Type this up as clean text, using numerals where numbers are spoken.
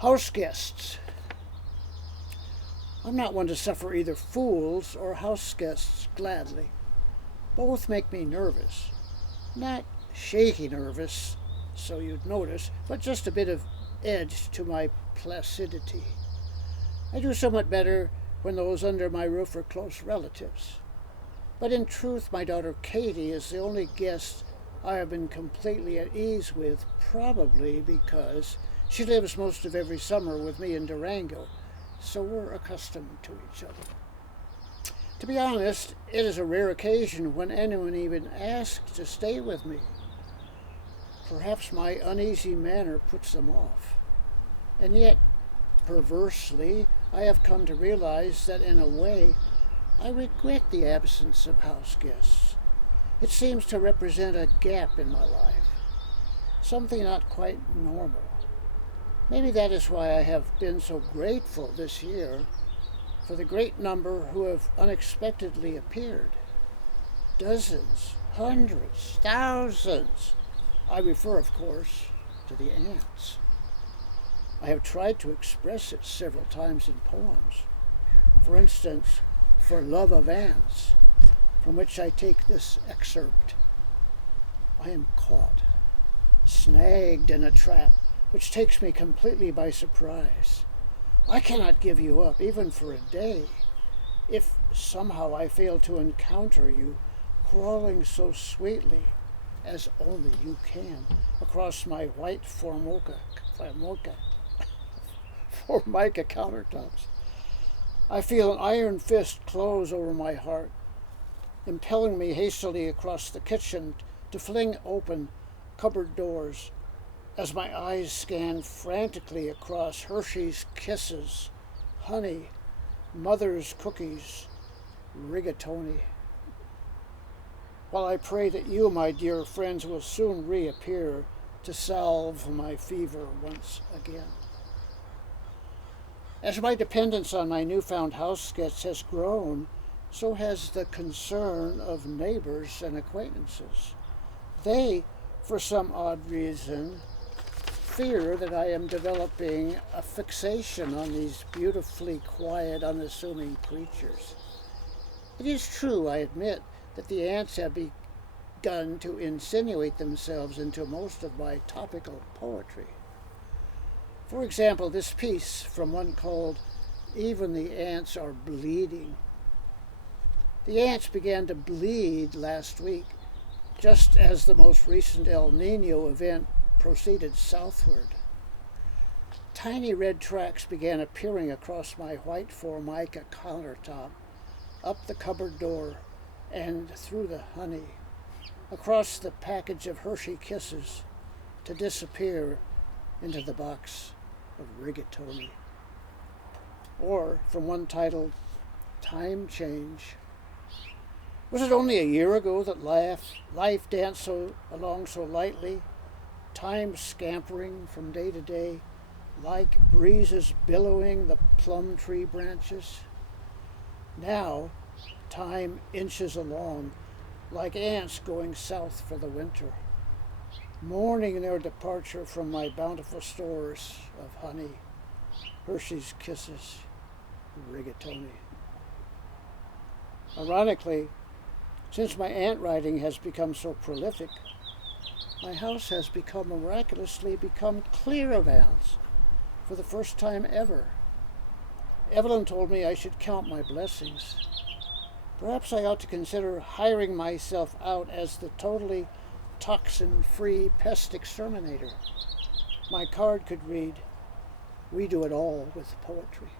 House guests. I'm not one to suffer either fools or house guests gladly. Both make me nervous. Not shaky nervous, so you'd notice, but just a bit of edge to my placidity. I do somewhat better when those under my roof are close relatives. But in truth, my daughter Katie is the only guest I have been completely at ease with, probably because she lives most of every summer with me in Durango, so we're accustomed to each other. To be honest, it is a rare occasion when anyone even asks to stay with me. Perhaps my uneasy manner puts them off. And yet, perversely, I have come to realize that in a way, I regret the absence of house guests. It seems to represent a gap in my life, something not quite normal. Maybe that is why I have been so grateful this year for the great number who have unexpectedly appeared. Dozens, hundreds, thousands. I refer, of course, to the ants. I have tried to express it several times in poems. For instance, For Love of Ants, from which I take this excerpt. I am caught, snagged in a trap, which takes me completely by surprise. I cannot give you up, even for a day, if somehow I fail to encounter you crawling so sweetly, as only you can, across my white formica countertops. I feel an iron fist close over my heart, impelling me hastily across the kitchen to fling open cupboard doors as my eyes scan frantically across Hershey's Kisses, honey, mother's cookies, rigatoni. While I pray that you, my dear friends, will soon reappear to salve my fever once again. As my dependence on my newfound house guests has grown, so has the concern of neighbors and acquaintances. They, for some odd reason, fear that I am developing a fixation on these beautifully quiet, unassuming creatures. It is true, I admit, that the ants have begun to insinuate themselves into most of my topical poetry. For example, this piece from one called Even the Ants Are Bleeding. The ants began to bleed last week, just as the most recent El Nino event proceeded southward. Tiny red tracks began appearing across my white formica countertop, up the cupboard door, and through the honey, across the package of Hershey Kisses, to disappear into the box of rigatoni. Or from one titled Time Change. Was it only a year ago that life danced along so lightly, time scampering from day to day, like breezes billowing the plum tree branches? Now, time inches along, like ants going south for the winter, mourning their departure from my bountiful stores of honey, Hershey's Kisses, rigatoni. Ironically, since my ant writing has become so prolific, my house has miraculously become clear of ants for the first time ever. Evelyn told me I should count my blessings. Perhaps I ought to consider hiring myself out as the totally toxin-free pest exterminator. My card could read, "We do it all with poetry."